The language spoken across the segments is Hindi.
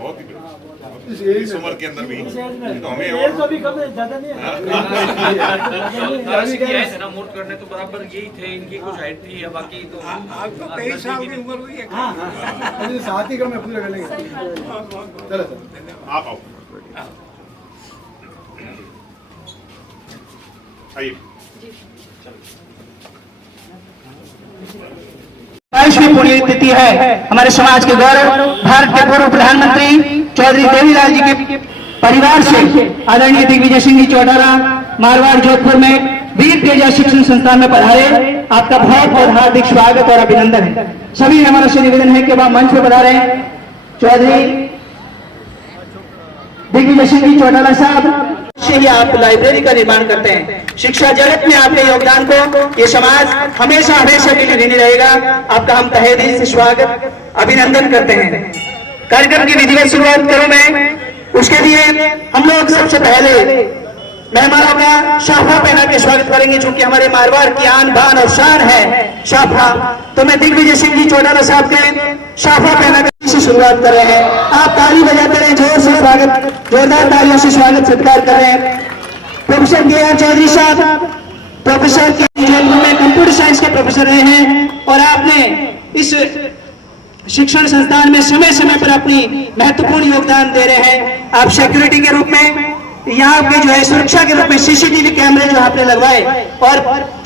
बहुत इस उम्र के अंदर भी तो हमें और ज्यादा नहीं मूर्त करने तो बराबर यही थे, इनकी कुछ हाइट थी या बाकी तो आप तो 23 साल की उम्र हुई है। साथ ही का मैं पूरा कर लेंगे। चलो आप आओ आइए। बाईसवीं पुण्यतिथि है हमारे समाज के गौरव भारत के पूर्व प्रधानमंत्री चौधरी देवीलाल जी के परिवार से आदरणीय दिग्विजय सिंह जी चौटाला मारवाड़ जोधपुर में वीर तेजा शिक्षण संस्थान में पधारे। आपका बहुत बहुत हार्दिक स्वागत और अभिनंदन है। सभी हमारा से निवेदन है कि वह मंच पर पधारे। चौधरी दिग्विजय सिंह जी चौटाला साहब से ही आप लाइब्रेरी का निर्माण करते हैं। शिक्षा जगत में आपके योगदान को ये समाज हमेशा हमेशा के लिए ऋणी रहेगा। आपका हम तहे दिल से स्वागत अभिनंदन करते हैं। कार्यक्रम की विधिवत शुरुआत करूं मैं, उसके लिए हम लोग सबसे पहले मेहमानों का शाफा पहना के स्वागत करेंगे, चूंकि हमारे मारवाड़ की आन बान और शान है शाफा। तो मैं दिग्विजय सिंह जी चौटाला साहब के शाफा पहना से शुरुआत कर रहे हैं। आप ताली बजाते रहे, जोर से स्वागत, जोरदार तालियों से स्वागत सत्कार कर रहे हैं। प्रोफेसर के आर चौधरी साहब प्रोफेसर के जोधपुर में कंप्यूटर साइंस के प्रोफेसर रहे हैं और आपने इस शिक्षण संस्थान में समय समय पर अपनी महत्वपूर्ण योगदान दे रहे हैं। आप सिक्योरिटी के रूप में यहाँ के जो है सुरक्षा के रूप में सीसीटीवी कैमरे जो आपने लगवाए और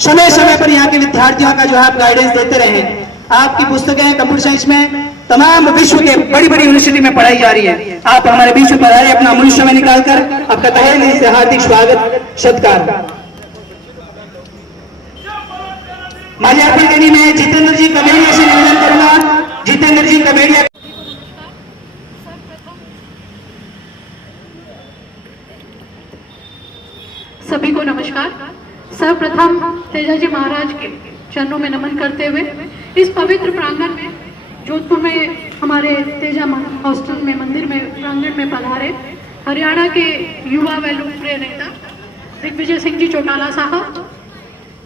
समय समय पर यहाँ के विद्यार्थियों का जो है आप गाइडेंस देते रहे। आपकी पुस्तकें कंप्यूटर साइंस में तमाम विश्व के बड़ी बड़ी यूनिवर्सिटी में पढ़ाई जा रही है। आप हमारे बीच में पधारे, अपना अमूल्य समय निकालकर आपका तहे दिल से हार्दिक स्वागत सत्कार। माल्यार्पण देने में जितेंद्र जी कमेरिया से निवेदन करूंगा। जितेंद्र जी कमेरिया। सभी को नमस्कार। सर्वप्रथम तेजा जी महाराज के चरणों में नमन करते हुए इस पवित्र प्रांगण में जोधपुर में हमारे तेजा हॉस्टल में मंदिर में प्रांगण में पधारे हरियाणा के युवा व लोकप्रिय नेता दिग्विजय सिंह जी चौटाला साहब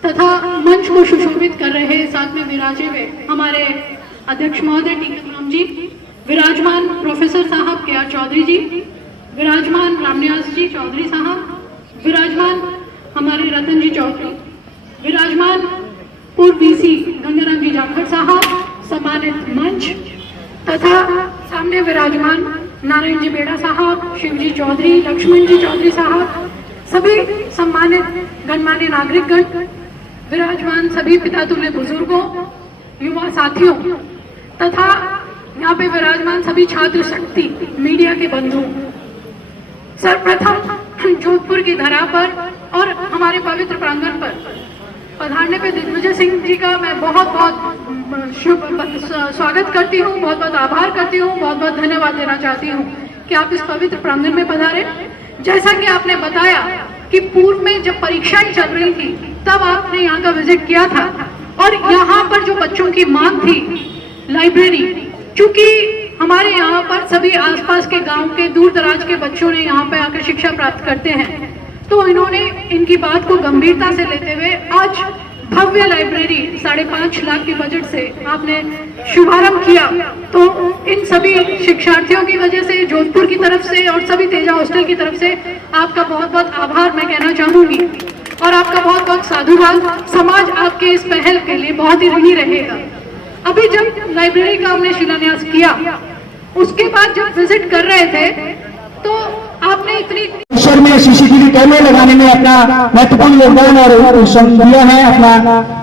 तथा मंच को सुशोभित कर रहे साथ में विराजे हुए हमारे अध्यक्ष महोदय टीकम जी, विराजमान प्रोफेसर साहब के आर चौधरी जी, विराजमान रामनिवास जी चौधरी साहब, विराजमान हमारे रतन जी चौधरी, विराजमान पूर्व बीसी गंगाराम जी जाखड़ साहब, सम्मानित मंच तथा सामने विराजमान नारायण जी बेड़ा साहब, शिवजी चौधरी, लक्ष्मण जी चौधरी साहब, सभी सम्मानित गणमान्य नागरिकगण, विराजमान सभी पिता तुल्य बुजुर्गों, युवा साथियों तथा यहाँ पे विराजमान सभी छात्र शक्ति मीडिया के बंधु। सर्वप्रथम जोधपुर की धरा पर और हमारे पवित्र प्रांगण पर पधारने पे दिग्विजय सिंह जी का मैं बहुत बहुत स्वागत करती हूँ, बहुत बहुत आभार करती हूँ, बहुत बहुत धन्यवाद देना चाहती हूँ कि आप इस पवित्र प्रांगण में पधारे। जैसा कि आपने बताया कि पूर्व में जब परीक्षाएं चल रही थी तब आपने यहाँ का विजिट किया था और यहाँ पर जो बच्चों की मांग थी लाइब्रेरी, चूंकि हमारे यहाँ पर सभी आसपास के गांव के दूर दराज के बच्चों ने यहाँ पे आकर शिक्षा प्राप्त करते हैं, तो इन्होंने इनकी बात को गंभीरता से लेते हुए आज भव्य लाइब्रेरी 5.5 लाख के बजट से आपने शुभारंभ किया। तो इन सभी शिक्षार्थियों की वजह से, जोधपुर की तरफ से और सभी तेजा हॉस्टल की तरफ से आपका बहुत बहुत आभार मैं कहना चाहूंगी और आपका बहुत बहुत साधुवाद। समाज आपके इस पहल के लिए बहुत ही ऋणी रहेगा। अभी जब लाइब्रेरी का हमने शिलान्यास किया, उसके बाद जब विजिट कर रहे थे तो आपने इतनी में सीसीटीवी कैमरे लगाने में अपना महत्वपूर्ण योगदान और दिया है। अपना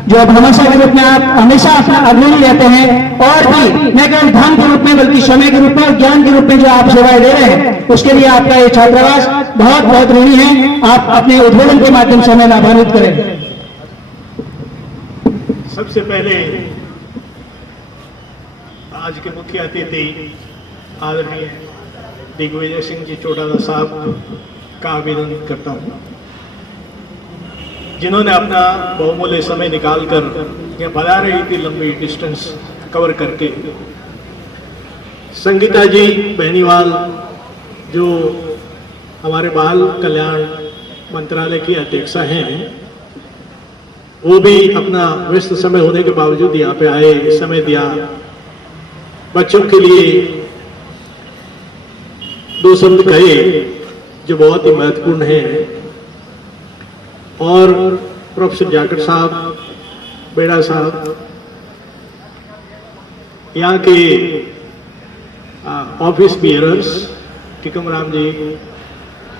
जो हमेशा के रूप में आप हमेशा अपना अग्रणी रहते हैं और भी न केवल धन के रूप में बल्कि समय के रूप में और ज्ञान के रूप में जो आप सेवाएं दे रहे हैं, उसके लिए आपका ये छात्रावास बहुत बहुत ऋणी है। आप अपने उद्बोधन के माध्यम से हमें लाभान्वित करें। सबसे पहले आज के मुख्य अतिथि आदरणीय दिग्विजय सिंह जी चौटाला साहब का अभिनंदन करता हूं, जिन्होंने अपना बहुमूल्य समय निकालकर यह बना रही थी लंबी डिस्टेंस कवर करके। संगीता जी बेनीवाल जो हमारे बाल कल्याण मंत्रालय की अध्यक्षा हैं, वो भी अपना व्यस्त समय होने के बावजूद यहाँ पे आए, समय दिया। बच्चों के लिए 2 शब्द कहे जो बहुत ही महत्वपूर्ण है। और प्रोफेसर जाकर साहब, बेड़ा साहब, यहाँ के ऑफिस बियरर्स टिकम राम जी,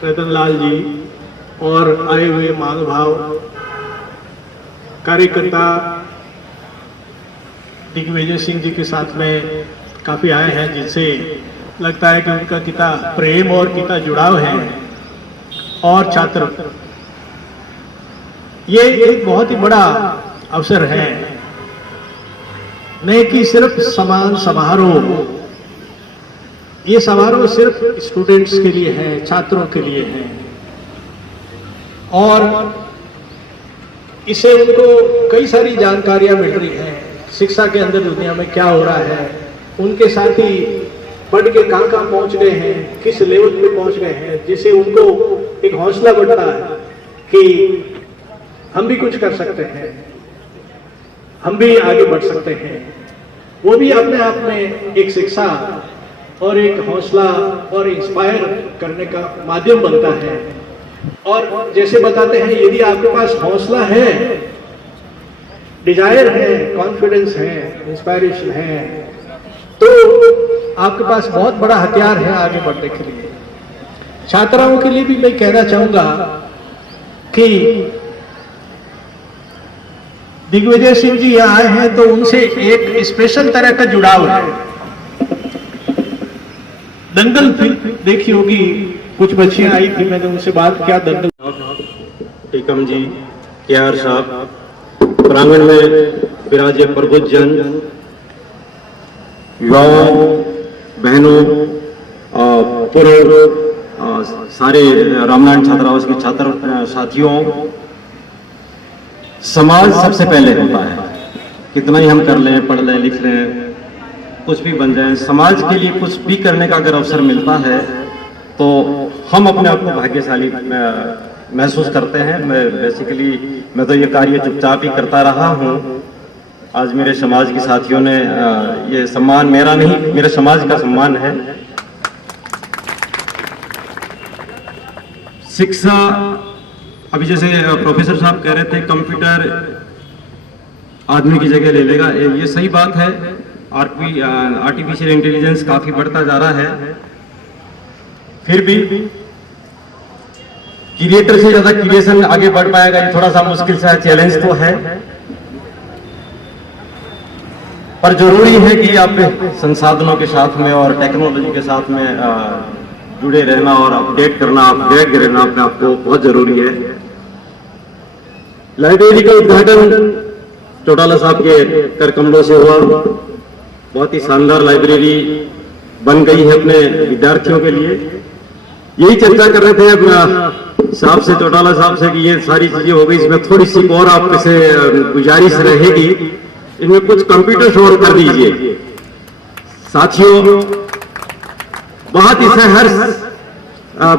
रतन लाल जी और आए हुए महानुभाव कार्यकर्ता दिग्विजय सिंह जी के साथ में काफी आए हैं, जिनसे लगता है कि उनका कितना प्रेम और कितना जुड़ाव है। और छात्र, ये एक बहुत ही बड़ा अवसर है, नहीं कि सिर्फ समान समारोह। ये समारोह सिर्फ स्टूडेंट्स के लिए है, छात्रों के लिए है, और इससे उनको कई सारी जानकारियां मिल रही हैं शिक्षा के अंदर दुनिया में क्या हो रहा है। उनके साथी पढ़ के कहाँ कहाँ पहुंच गए हैं, किस लेवल पे पहुंच गए हैं, जिससे उनको एक हौसला बढ़ता है कि हम भी कुछ कर सकते हैं, हम भी आगे बढ़ सकते हैं। वो भी अपने आप में एक शिक्षा और एक हौसला और इंस्पायर करने का माध्यम बनता है। और जैसे बताते हैं, यदि आपके पास हौसला है, डिजायर है, कॉन्फिडेंस है, इंस्पायरेशन है, तो आपके पास बहुत बड़ा हथियार है आगे बढ़ने के लिए। छात्राओं के लिए भी मैं कहना चाहूंगा कि दिग्विजय सिंह जी यहाँ आए हैं तो उनसे एक स्पेशल तरह का जुड़ाव है। दंगल फिल्म देखी होगी, कुछ बच्चियां आई थी, मैंने उनसे बात किया। दंगल टीकम जी, केआर साहब, प्रांगण में विराजे प्रबुद्ध जन, युवाओं, बहनों, पूर्व सारे रामनारायण छात्रावास के छात्र साथियों, समाज सबसे पहले होता है। कितना ही हम कर लें, पढ़ लें, लिख लें, कुछ भी बन जाए, समाज के लिए कुछ भी करने का अगर अवसर मिलता है तो हम अपने आप को भाग्यशाली महसूस करते हैं। मैं तो ये कार्य चुपचाप ही करता रहा हूँ। आज मेरे समाज के साथियों ने ये सम्मान मेरा नहीं, मेरे समाज का सम्मान है। शिक्षा, अभी जैसे प्रोफेसर साहब कह रहे थे कंप्यूटर आदमी की जगह ले लेगा, ये सही बात है। आर्टिफिशियल इंटेलिजेंस काफी बढ़ता जा रहा है, फिर भी क्रिएटर से ज्यादा क्रिएशन आगे बढ़ पाएगा, ये थोड़ा सा मुश्किल सा चैलेंज तो है, पर जरूरी है कि आप संसाधनों के साथ में और टेक्नोलॉजी के साथ में जुड़े रहना और अपडेट करना, अपडेट रहना अपने आप को बहुत जरूरी है। लाइब्रेरी का उद्घाटन चौटाला साहब के कर कमलों से हुआ। बहुत ही शानदार लाइब्रेरी बन गई है अपने विद्यार्थियों के लिए। यही चर्चा कर रहे थे अपना साहब से, चौटाला साहब से, कि ये सारी चीजें हो गई, इसमें थोड़ी सी और आपसे गुजारिश रहेगी, इनमें कुछ कंप्यूटर और कर दीजिए। साथियों, बहुत ही सहर्ष,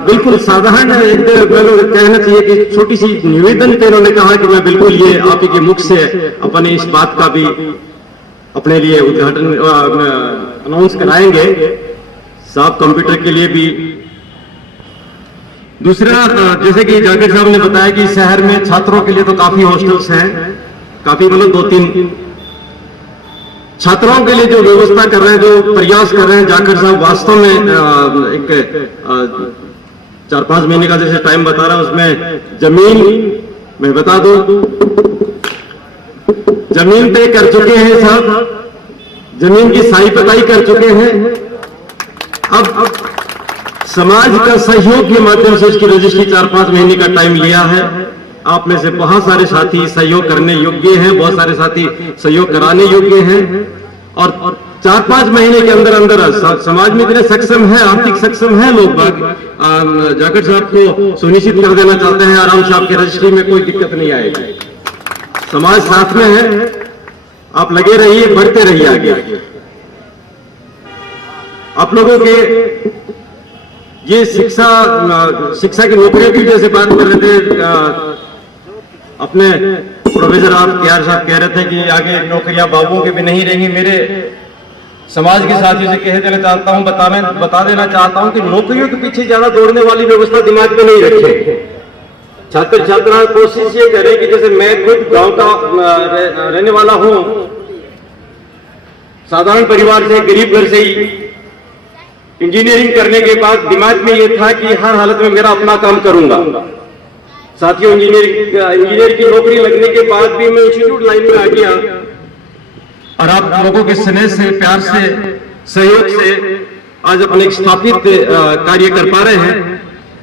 बिल्कुल साधारण कहना चाहिए कि छोटी सी निवेदन पे इन्होंने कहा कि मैं बिल्कुल ये आप ही के मुख से अपने इस बात का भी अपने लिए उद्घाटन अनाउंस कराएंगे। साहब कंप्यूटर के लिए भी। दूसरा, जैसे कि जाकिर साहब ने बताया कि शहर में छात्रों के लिए तो काफी हॉस्टल्स हैं, काफी मतलब 2-3 छात्राओं के लिए जो व्यवस्था कर रहे हैं, जो प्रयास कर रहे हैं जाकिर साहब, वास्तव में एक 4-5 महीने का जैसे टाइम बता रहा है, उसमें जमीन मैं बता दूं, जमीन तय कर चुके हैं साहब, जमीन की साई पताई कर चुके हैं। अब समाज का सहयोग के माध्यम से उसकी रजिस्ट्री 4-5 महीने का टाइम लिया है। आप में से बहुत सारे साथी सहयोग करने योग्य हैं, बहुत सारे साथी सहयोग कराने योग्य हैं, और 4-5 महीने के अंदर अंदर समाज में इतने सक्षम है, आर्थिक सक्षम है लोग बाग, जाकिर साहब को सुनिश्चित कर देना चाहते हैं आराम से आपके रजिस्ट्री में कोई दिक्कत नहीं आएगी। समाज साथ में है, आप लगे रहिए, बढ़ते रहिए आगे। आप लोगों के ये शिक्षा की नौकरियों की जैसे बात कर रहे थे, अपने प्रोफेसर KR साहब कह रहे थे कि आगे नौकरियां बाबुओं के भी नहीं रहेंगी। मेरे समाज के साथियों से कह देना चाहता हूं, बता देना चाहता हूं कि नौकरियों के पीछे ज्यादा दौड़ने वाली व्यवस्था दिमाग में नहीं रखें। छात्र छात्रा कोशिश ये करें कि जैसे मैं खुद गांव का रहने वाला हूं, साधारण परिवार से, गरीब घर से ही, इंजीनियरिंग करने के बाद दिमाग में ये था कि हर हालत में मेरा अपना काम करूंगा। साथियों, इंजीनियर की नौकरी लगने के बाद भी मैं इंस्टीट्यूट लाइन में आ गया और आप लोगों के स्नेह से, प्यार से, सहयोग से आज अपने स्थापित कार्य कर पा रहे हैं।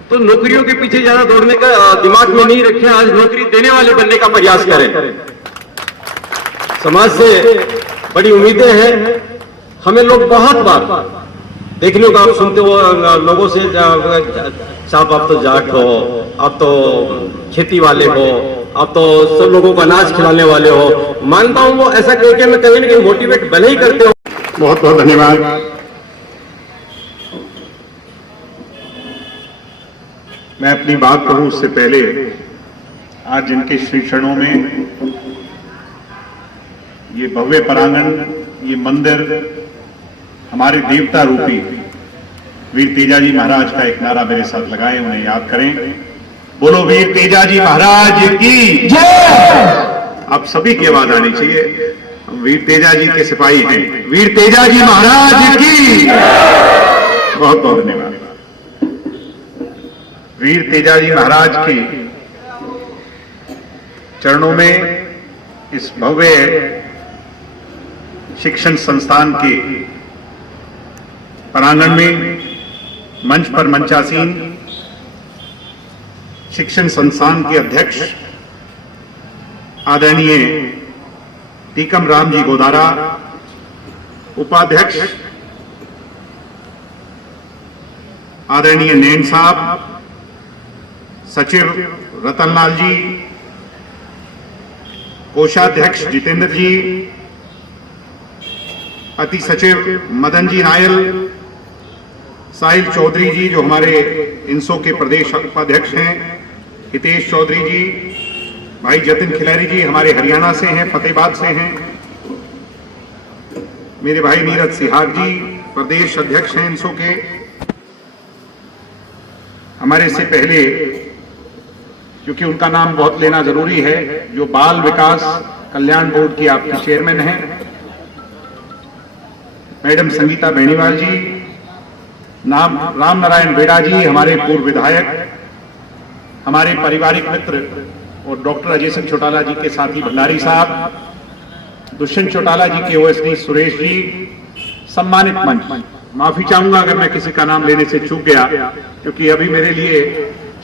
तो नौकरियों के पीछे ज्यादा दौड़ने का दिमाग में नहीं रखें, आज नौकरी देने वाले बनने का प्रयास करें। समाज से बड़ी उम्मीदें हैं। हमें लोग बहुत बार देखने को आप सुनते हो लोगों से, साहब आप तो जाट हो, आप तो खेती वाले हो, आप तो सब लोगों को अनाज खिलाने वाले हो। मानता हूं वो ऐसा करके मैं कहीं ना कहीं मोटिवेट भले ही करते हो। बहुत बहुत धन्यवाद। मैं अपनी बात कहूं उससे पहले आज जिनके श्री चरणों में ये भव्य प्रांगण, ये मंदिर, हमारे देवता रूपी वीर तेजाजी महाराज का एक नारा मेरे साथ लगाएं, उन्हें याद करें। बोलो वीर तेजाजी महाराज की जय। आप सभी की आवाज आनी चाहिए। हम वीर तेजाजी के सिपाही हैं। वीर तेजाजी महाराज की बहुत बहुत धन्यवाद। वीर तेजाजी महाराज के चरणों में इस भव्य शिक्षण संस्थान के प्रांगण में मंच पर मंचासीन शिक्षण संस्थान के अध्यक्ष आदरणीय टीकम राम जी गोदारा, उपाध्यक्ष आदरणीय नैन साहब, सचिव रतनलाल जी, कोषाध्यक्ष जितेंद्र जी, अति सचिव मदन जी नायल, साहिल चौधरी जी जो हमारे इंसो के प्रदेश उपाध्यक्ष हैं, हितेश चौधरी जी, भाई जतिन खिलारी जी हमारे हरियाणा से हैं, फतेहाबाद से हैं, मेरे भाई नीरज सिहाग जी प्रदेश अध्यक्ष हैं इंसो के। हमारे से पहले, क्योंकि उनका नाम बहुत लेना जरूरी है, जो बाल विकास कल्याण बोर्ड की आपकी चेयरमैन हैं, मैडम संगीता बेनीवाल जी, नाम राम नारायण बेड़ा जी हमारे पूर्व विधायक, हमारे पारिवारिक मित्र और डॉक्टर अजय सिंह चौटाला जी के साथी भंडारी साहब, दुष्यंत चौटाला जी के OSD सुरेश जी, सम्मानित मंच। माफी चाहूंगा अगर मैं किसी का नाम लेने से चूक गया, क्योंकि अभी मेरे लिए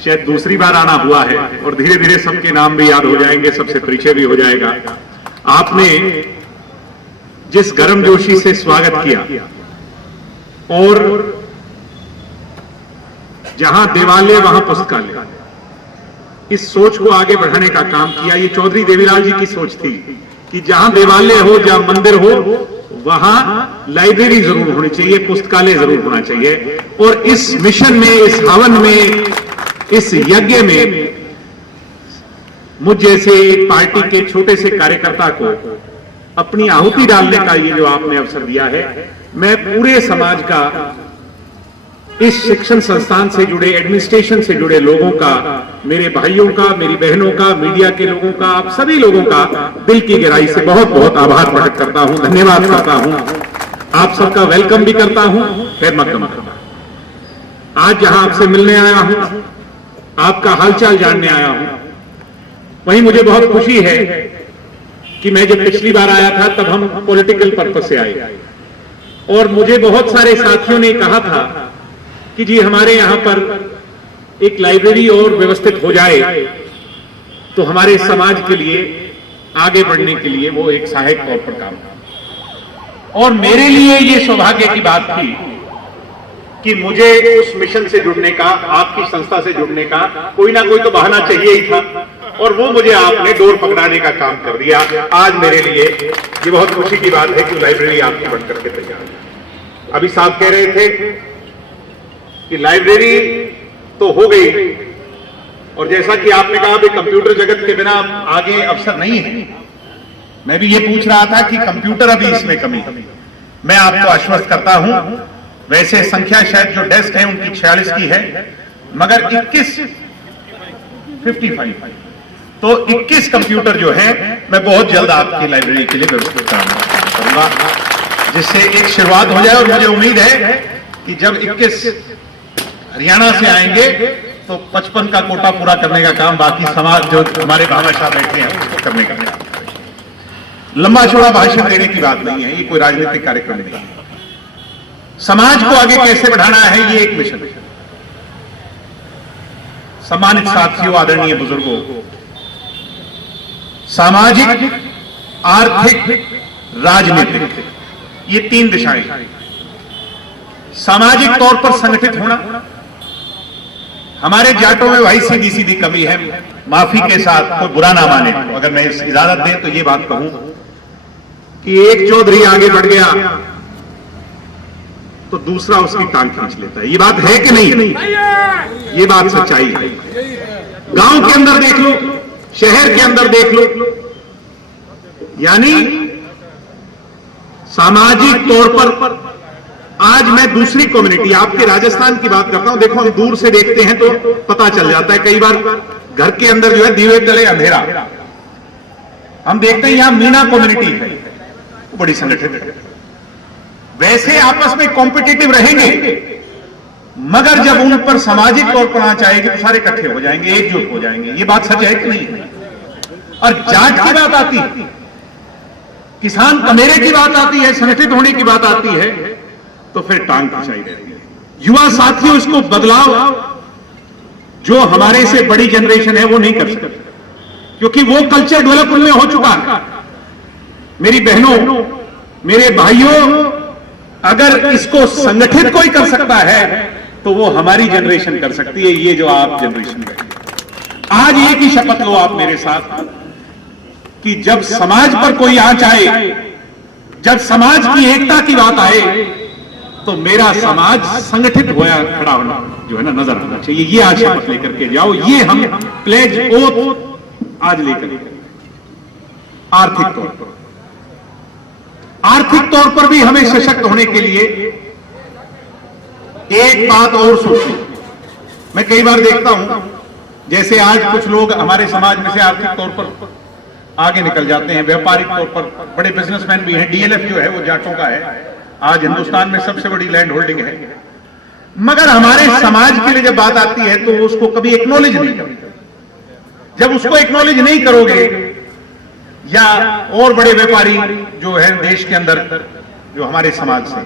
शायद दूसरी बार आना हुआ है और धीरे धीरे सबके नाम भी याद हो जाएंगे, सबसे परिचय भी हो जाएगा। आपने जिस गर्मजोशी से स्वागत किया और जहां देवालय वहां पुस्तकालय, इस सोच को आगे बढ़ाने का काम किया। ये चौधरी देवीलाल जी की सोच थी कि जहां देवालय हो, जहां मंदिर हो, वहां लाइब्रेरी जरूर होनी चाहिए, पुस्तकालय जरूर होना चाहिए। और इस मिशन में, इस हवन में, इस यज्ञ में मुझ जैसे एक पार्टी के छोटे से कार्यकर्ता को अपनी आहुति डालने का ये जो आपने अवसर दिया है, मैं पूरे समाज का, इस शिक्षण संस्थान से जुड़े, एडमिनिस्ट्रेशन से जुड़े लोगों का, मेरे भाइयों का, मेरी बहनों का, मीडिया के लोगों का, आप सभी लोगों का दिल की गहराई से बहुत बहुत आभार प्रकट करता हूं, धन्यवाद करता हूं। आप सबका वेलकम भी करता हूं, खैर मकदम करता हूं। आज जहां आपसे मिलने आया हूं, आपका हालचाल जानने आया हूं, वहीं मुझे बहुत खुशी है कि मैं जब पिछली बार आया था तब हम पॉलिटिकल पर्पस से आए और मुझे बहुत सारे साथियों ने कहा था कि जी हमारे यहां पर एक लाइब्रेरी और व्यवस्थित हो जाए तो हमारे समाज के लिए आगे बढ़ने के लिए वो एक सहायक तौर पर काम करे। और मेरे लिए ये सौभाग्य की बात थी कि मुझे उस मिशन से जुड़ने का, आपकी संस्था से जुड़ने का कोई ना कोई तो बहाना चाहिए ही था और वो मुझे आपने डोर पकड़ाने का काम कर दिया। आज मेरे लिए ये बहुत खुशी की बात है कि लाइब्रेरी आपकी बनकर के तैयार है। अभी साहब कह रहे थे कि लाइब्रेरी तो हो गई, और जैसा कि आपने कहा भी कंप्यूटर जगत के बिना आगे अवसर नहीं है, मैं भी ये पूछ रहा था कि कंप्यूटर अभी इसमें कमी है। मैं आपको आश्वस्त करता हूं, वैसे संख्या शायद जो डेस्क है उनकी 46 की है, मगर 55 तो 21 कंप्यूटर जो है मैं बहुत जल्द आपकी लाइब्रेरी के लिए व्यवस्थित करूंगा, जिससे एक शुरुआत हो जाए। और मुझे उम्मीद है कि जब 21 हरियाणा से आएंगे तो 55 का कोटा पूरा करने का काम बाकी समाज जो हमारे भामाशाह बैठे हैं उसको करने का काम। लंबा चौड़ा भाषण देने की बात नहीं है, ये कोई राजनीतिक कार्यक्रम नहीं है। समाज को आगे कैसे बढ़ाना है, ये एक मिशन है। सम्मानित साथियों, आदरणीय बुजुर्गों, सामाजिक, आर्थिक, राजनीतिक, ये 3 दिशाएं हैं। सामाजिक तौर पर संगठित होना, हमारे जाटों में भाई सीधी सीधी कमी है, माफी के साथ कोई बुरा ना माने, अगर मैं इजाजत दें तो ये बात कहूं कि एक चौधरी आगे बढ़ गया तो दूसरा उसकी टांग खींच लेता है। ये बात है कि नहीं? ये बात सच्चाई है। गांव के अंदर देख लो, शहर के अंदर देख लो, यानी सामाजिक तौर पर आज मैं दूसरी कम्युनिटी, आपके राजस्थान की बात करता हूं। देखो, हम दूर से देखते हैं तो पता चल जाता है, कई बार घर के अंदर जो है दीवे तले अंधेरा। हम देखते हैं यहां मीणा कम्युनिटी है, बड़ी संगठित है। वैसे आपस में कॉम्पिटिटिव रहेंगे, मगर जब उन पर सामाजिक तौर पर आना चाहेगी तो सारे इकट्ठे हो जाएंगे, एकजुट हो जाएंगे। ये बात सच है कि नहीं है? और जाट की बात आती है, किसान कमेरे की बात आती है, संगठित होने की बात आती है, तो फिर टांग खिंचाई रहती है। युवा साथियों, इसको बदलाव जो हमारे से बड़ी जनरेशन है वो नहीं कर सकती, क्योंकि वो कल्चर डेवलप उनमें हो चुका है। मेरी बहनों, मेरे भाइयों, अगर इसको संगठित कोई कर सकता है तो वो हमारी जनरेशन कर सकती है, ये जो आप जनरेशन है। आज एक ही शपथ लो आप मेरे साथ कि जब समाज पर कोई आंच आए, जब समाज की एकता की बात आए, तो मेरा समाज संगठित होया खड़ा होना जो है ना नजर आना चाहिए। ये आज शपथ लेकर के जाओ, ये हम प्लेज ओथ आज लेकर। आर्थिक तौर पर भी हमें सशक्त होने के लिए एक बात और सोचो। मैं कई बार देखता हूं, जैसे आज कुछ लोग हमारे समाज में से आर्थिक तौर पर आगे निकल जाते हैं, व्यापारिक तौर पर बड़े बिजनेसमैन भी हैं। डीएलएफ जो है वो जाटों का है, आज हिंदुस्तान में सबसे बड़ी लैंड होल्डिंग है, मगर हमारे समाज के लिए जब बात आती है तो उसको कभी एक्नॉलेज नहीं करते। जब उसको एक्नॉलेज नहीं करोगे, या और बड़े व्यापारी जो है देश के अंदर जो हमारे समाज से,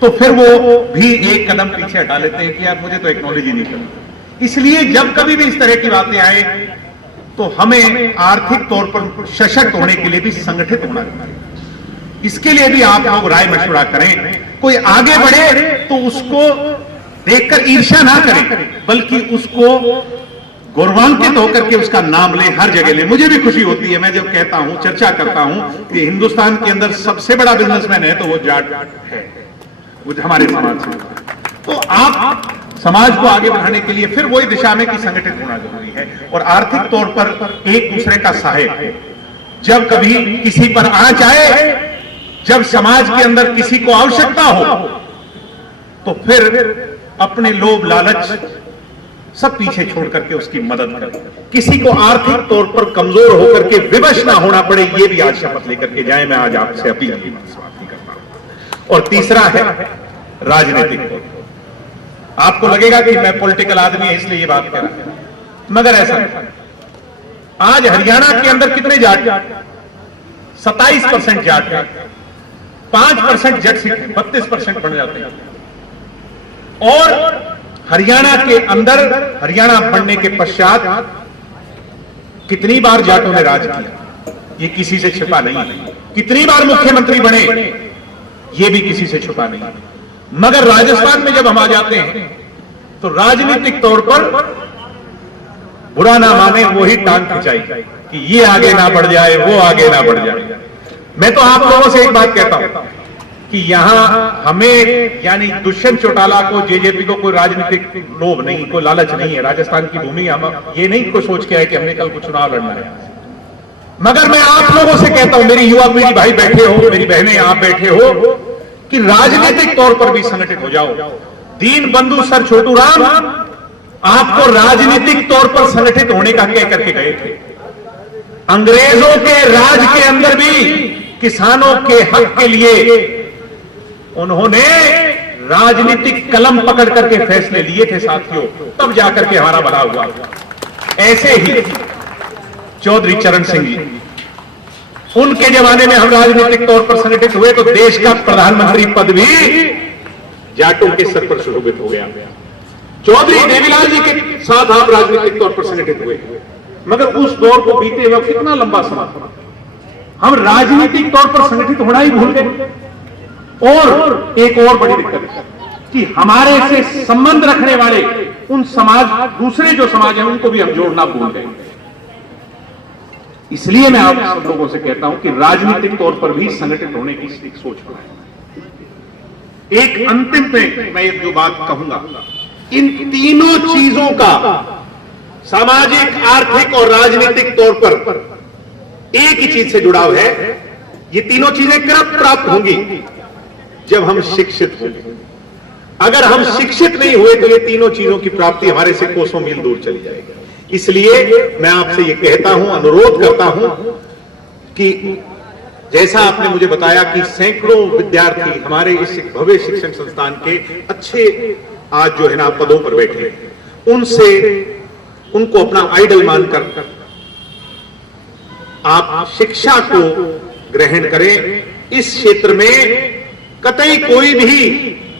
तो फिर वो भी एक कदम पीछे हटा लेते हैं कि यार मुझे तो एक्नॉलेज ही नहीं करना। इसलिए जब कभी भी इस तरह की बातें आए तो हमें आर्थिक तौर पर सशक्त होने के लिए भी संगठित होना चाहिए। इसके लिए भी आप लोग राय मशवरा करें। कोई आगे बढ़े तो उसको देखकर ईर्ष्या ना करें, बल्कि उसको गौरवान्वित होकर के उसका नाम ले, हर जगह ले। मुझे भी खुशी होती है मैं जब कहता हूं, चर्चा करता हूं कि हिंदुस्तान के अंदर सबसे बड़ा बिजनेसमैन है तो वो जाट है, वो हमारे समाज से। तो आप समाज को आगे बढ़ाने के लिए फिर वही दिशा में कि संगठित होना जरूरी है, और आर्थिक तौर पर एक दूसरे का सहायक है। जब कभी किसी पर आंच आए, जब समाज के अंदर किसी को आवश्यकता हो, तो फिर अपने लोभ लालच सब पीछे छोड़ करके उसकी मदद करें। किसी को आर्थिक तौर पर कमजोर होकर के विवश ना होना पड़े, ये भी आज शपथ लेकर के जाए, मैं आज आपसे अपील करता हूं। और तीसरा है राजनीतिक। आपको लगेगा कि मैं पॉलिटिकल आदमी है इसलिए ये बात कह रहा हूं, मगर ऐसा नहीं। आज हरियाणा के अंदर कितने जाट? 27% जाट है, 5% जट सिख है, 32% बन जाते हैं। और हरियाणा के अंदर, हरियाणा बनने के पश्चात कितनी बार जाटों ने राज किया, ये किसी से छिपा नहीं है। कितनी बार मुख्यमंत्री बने, ये भी किसी से छुपा नहीं। मगर राजस्थान में जब हम आ जाते हैं तो राजनीतिक तौर पर बुरा ना माने, वही टांग खिंचाई कि ये आगे ना बढ़ जाए, वो आगे ना बढ़ जाए। मैं तो आप लोगों से एक बात कहता हूं, कि यहां हमें यानी दुष्यंत चौटाला को, जेजेपी को कोई राजनीतिक लोभ नहीं, कोई लालच नहीं है। राजस्थान की भूमि हम ये नहीं को सोच के आए कि हमने कल को चुनाव लड़ना है। मगर मैं आप लोगों से कहता हूं, मेरी युवा पीढ़ी भाई बैठे हो, मेरी बहनें आप बैठे हो, कि राजनीतिक तौर पर भी संगठित हो जाओ। दीन बंधु सर छोटू राम आपको राजनीतिक तौर पर संगठित होने का कह करके गए थे। अंग्रेजों के राज के अंदर भी किसानों के हक के लिए उन्होंने राजनीतिक कलम पकड़ करके फैसले लिए थे साथियों, तब जाकर के हमारा भला हुआ। ऐसे ही चौधरी चरण सिंह जी, उनके जमाने में हम राजनीतिक तौर पर संगठित हुए तो देश का प्रधानमंत्री पद भी जाटों के सर पर सुशोभित हो गया। चौधरी देवीलाल जी के साथ आप राजनीतिक तौर पर संगठित हुए, मगर उस दौर को बीते हुए कितना लंबा समय था, हम राजनीतिक तौर पर संगठित होना ही भूल गए। और एक और बड़ी दिक्कत है कि हमारे से संबंध रखने वाले उन समाज, दूसरे जो समाज हैं, उनको भी हम जोड़ना भूल गए। इसलिए मैं आप सब लोगों से कहता हूं कि राजनीतिक तौर पर भी संगठित होने की सोच बनाएं। एक अंतिम में मैं एक जो बात कहूंगा, इन तीनों चीजों का सामाजिक, आर्थिक और राजनीतिक तौर पर एक ही चीज से जुड़ाव है। ये तीनों चीजें कब प्राप्त होंगी? जब हम शिक्षित होंगे। अगर हम शिक्षित नहीं हुए तो ये तीनों चीजों की प्राप्ति हमारे से कोसों मील दूर चली जाएगी। इसलिए मैं आपसे ये कहता हूं, अनुरोध करता हूं कि जैसा आपने मुझे बताया कि सैकड़ों विद्यार्थी हमारे इस भव्य शिक्षण संस्थान के अच्छे आज जो है ना पदों पर बैठे हैं, उनसे उनको अपना आइडल मानकर आप शिक्षा को ग्रहण करें। इस क्षेत्र में कतई कोई भी,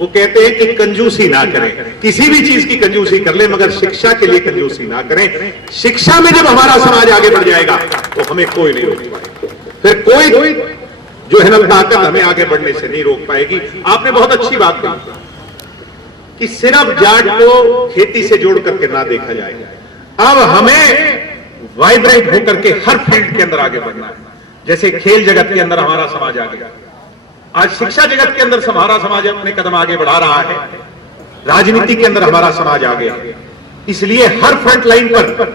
वो कहते हैं कि कंजूसी ना करें, किसी भी चीज की कंजूसी कर ले मगर शिक्षा के लिए कंजूसी ना करें। शिक्षा में जब हमारा समाज आगे बढ़ जाएगा तो हमें कोई नहीं रोक पाएगा, फिर कोई जो है ना ताकत हमें आगे बढ़ने से नहीं रोक पाएगी। आपने बहुत अच्छी बात कही कि सिर्फ जाट को खेती से जोड़ करके ना देखा जाएगा। अब हमें वाइब्रेंट होकर के हर फील्ड के अंदर आगे बढ़ना है। जैसे खेल जगत के अंदर हमारा समाज आ गया, आज शिक्षा जगत के अंदर हमारा समाज अपने कदम आगे बढ़ा रहा है, राजनीति के अंदर हमारा समाज आ गया। इसलिए हर फ्रंट लाइन पर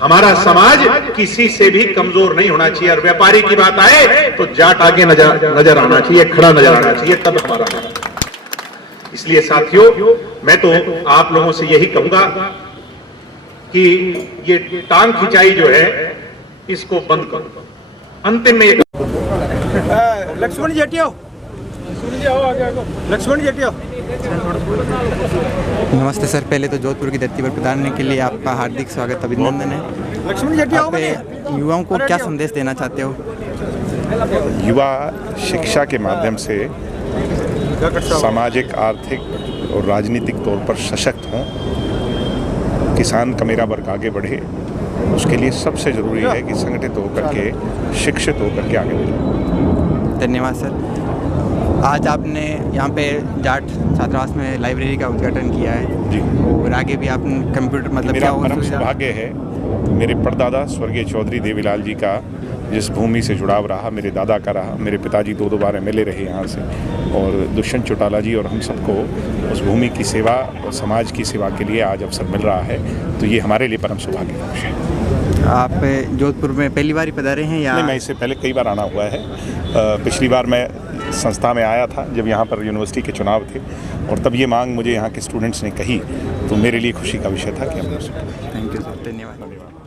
हमारा समाज किसी से भी कमजोर नहीं होना चाहिए। और व्यापारी की बात आए तो जाट आगे नजर आना चाहिए, खड़ा नजर आना चाहिए, तब हमारा। इसलिए साथियों, मैं तो आप लोगों से यही कहूंगा कि ये टांग खिंचाई जो है इसको बंद करो। अंतिम में लक्ष्मण जेटियो, लक्ष्मण जेटियो। नमस्ते सर, पहले तो जोधपुर की धरती पर प्रधान के लिए आपका हार्दिक स्वागत, अभिनंदन है। लक्ष्मण जेटियो, आप युवाओं को क्या संदेश देना चाहते हो? युवा शिक्षा के माध्यम से सामाजिक, आर्थिक और राजनीतिक तौर पर सशक्त हों। किसान का मेरा वर्ग आगे बढ़े, उसके लिए सबसे जरूरी है कि संगठित होकर के, शिक्षित होकर के आगे बढ़े। धन्यवाद सर। आज आपने यहाँ पे जाट छात्रावास में लाइब्रेरी का उद्घाटन किया है जी, और आगे भी आप कंप्यूटर मतलब मेरा परम सौभाग्य है, मेरे परदादा स्वर्गीय चौधरी देवीलाल जी का जिस भूमि से जुड़ाव रहा, मेरे दादा का रहा, मेरे पिताजी दो बार एमएलए रहे यहाँ से, और दुष्यंत चौटाला जी और हम सबको उस भूमि की सेवा और समाज की सेवा के लिए आज अवसर मिल रहा है, तो ये हमारे लिए परम सौभाग्य का विषय है। आप जोधपुर में पहली बार ही पधारे हैं या? नहीं, मैं इससे पहले कई बार आना हुआ है। पिछली बार मैं संस्था में आया था जब यहाँ पर यूनिवर्सिटी के चुनाव थे, और तब ये मांग मुझे यहाँ के स्टूडेंट्स ने कही, तो मेरे लिए खुशी का विषय था कि हमने। थैंक यू सर, धन्यवाद।